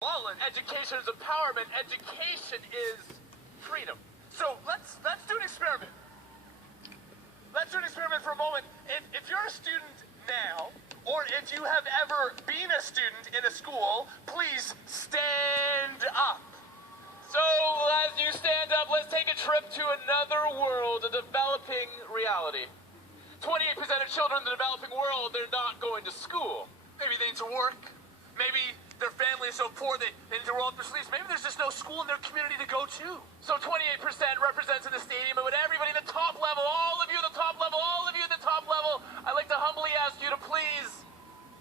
Mullen. Education is empowerment. Education is freedom. So let's do an experiment. Let's do an experiment for a moment. If you're a student now, or if you have ever been a student in a school, please stand up. So as you stand up, let's take a trip to another world, a developing reality. 28% of children in the developing world, they're not going to school. Maybe they need to work. Maybe their family is so poor they need to roll up their sleeves. Maybe there's just no school in their community to go to. So 28% represents in the stadium, but everybody at the top level, all of you at the top level, all of you at the top level, I'd like to humbly ask you to please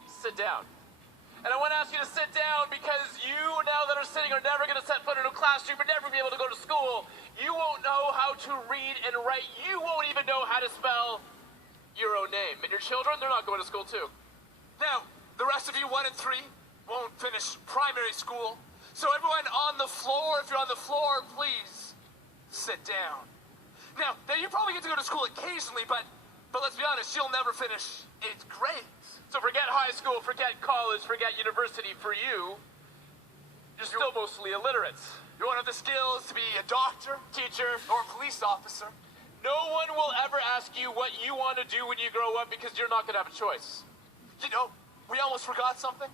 sit down. And I want to ask you to sit down because you, now that are sitting, are never going to set foot in a classroom, but never be able to go to school. You won't know how to read and write. You won't even know how to spell your own name. And your children, they're not going to school too. Now, the rest of you, 1 and 3, won't finish primary school. So everyone on the floor, if you're on the floor, please sit down. Now you probably get to go to school occasionally, but let's be honest, you'll never finish 8th grade. So forget high school, forget college, forget university. For you're still mostly illiterate. You won't have the skills to be a doctor, teacher, or a police officer. No one will ever ask you what you want to do when you grow up because you're not going to have a choice. You know, we almost forgot something.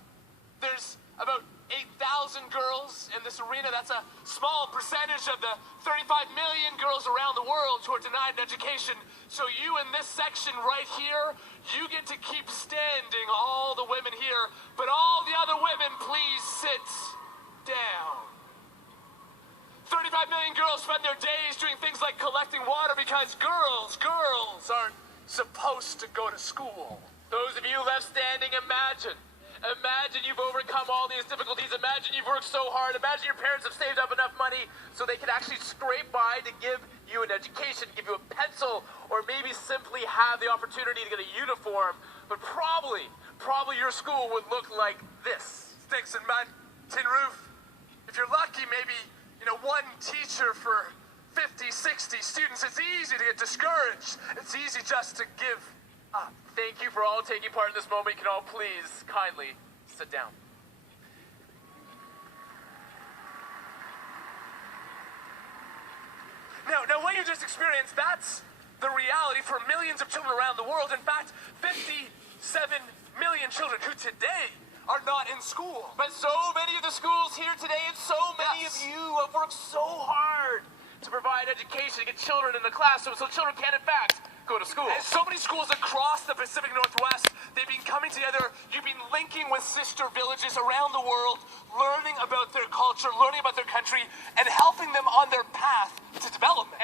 There's about 8,000 girls in this arena. That's a small percentage of the 35 million girls around the world who are denied an education. So you in this section right here, you get to keep standing, all the women here, but all the other women, please sit down. 35 million girls spend their days doing things like collecting water because girls aren't supposed to go to school. Those of you left standing, imagine you've overcome all these difficulties. Imagine you've worked so hard. Imagine your parents have saved up enough money so they could actually scrape by to give you an education, give you a pencil, or maybe simply have the opportunity to get a uniform. But probably your school would look like this. Sticks and mud, tin roof. If you're lucky, maybe, one teacher for 50, 60 students. It's easy to get discouraged. It's easy just to give up. Thank you for all taking part in this moment. You can all please kindly sit down. Now what you just experienced, that's the reality for millions of children around the world. In fact, 57 million children who today are not in school. But so many of the schools here today, and so many of you have worked so hard to provide education, to get children in the classroom so children can, in fact, go to school. And so many schools across the Pacific Northwest, they've been coming together. You've been linking with sister villages around the world, learning about their culture, learning about their country, and helping them on their path to development.